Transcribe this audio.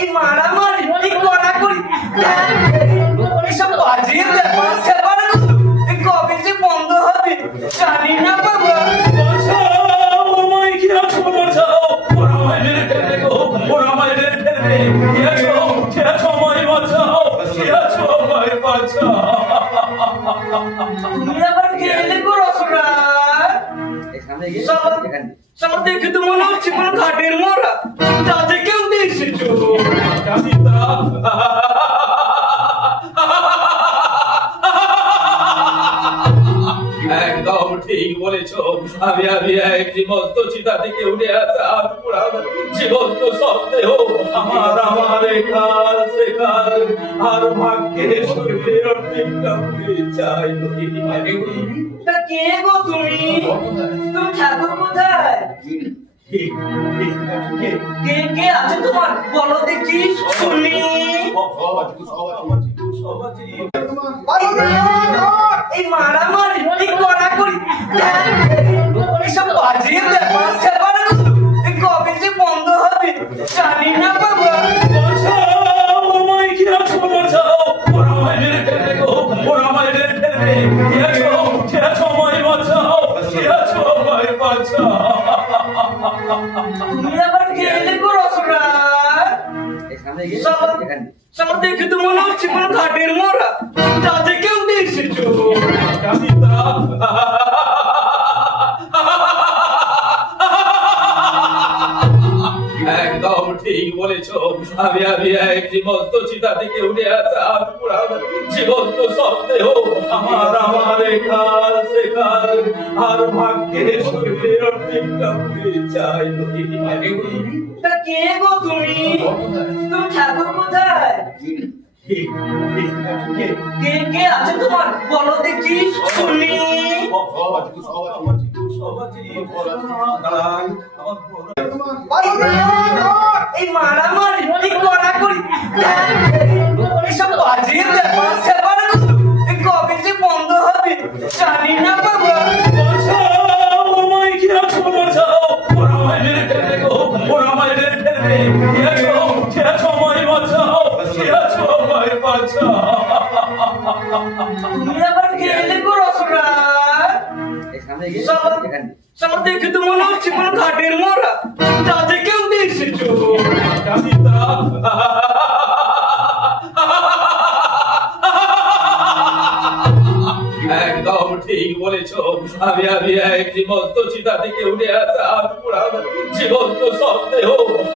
এই মারামারি কি করা করি এসব বাজিয়ে ব্যাপার স্যাপার এই কবে যে বন্ধ হবে জানি না বাবা। তুমি আবার গেলে গো রসরা সব দেখে তো মনে হচ্ছে কোন ঘাটের মোড়া তাতে কেউ দেখেছো একদম ঠিক বলেছো। আমি এক জীবন্ত চিতা থেকে উঠে আসা জীবন্ত সন্দেহ আমার এখান সেখান আর ভাগ্যের শরীরের অর্ধেকটা পুড়ে যায়। তা কে গো তুমি তুমি ঠাকুর কোথায় কে কে আছে তোমার বলো দেখি শুনি। এই মারামারি কি করা করি এসব বাজিয়ে ব্যাপার স্যাপার এই কবে যে বন্ধ হবে জানি না বাবা। তুমি আবার গেলে গো রসরা সব দেখে তো মনে হচ্ছে কোন ঘাটের মোড়া তাতে কেউ দেখেছো একদম ঠিক বলেছো। আমি এক জীবন্ত চিতা থেকে উঠে আসা জীবন্ত সন্দেহ আমার এখান সেখান আর ভাগ্যের শরীরের অর্ধেকটা পুড়ে যায়। তা কে গো তুমি তুমি ঠাকুর কোথায় কে কে আছে তোমার বলো দেখি শুনি। এই মারামারি কি করা করি এসব বাজিয়ে ব্যাপার স্যাপার এই কবে যে বন্ধ হবে জানি না বাবা। তুমি আবার গেলে গো রসরা সব দেখে তো মনে হচ্ছে কোন ঘাটের মোড়া তাতে কেউ দেখেছো একদম ঠিক বলেছো। আমি এক জীবন্ত চিতা থেকে উঠে আসা জীবন্ত সন্দেহ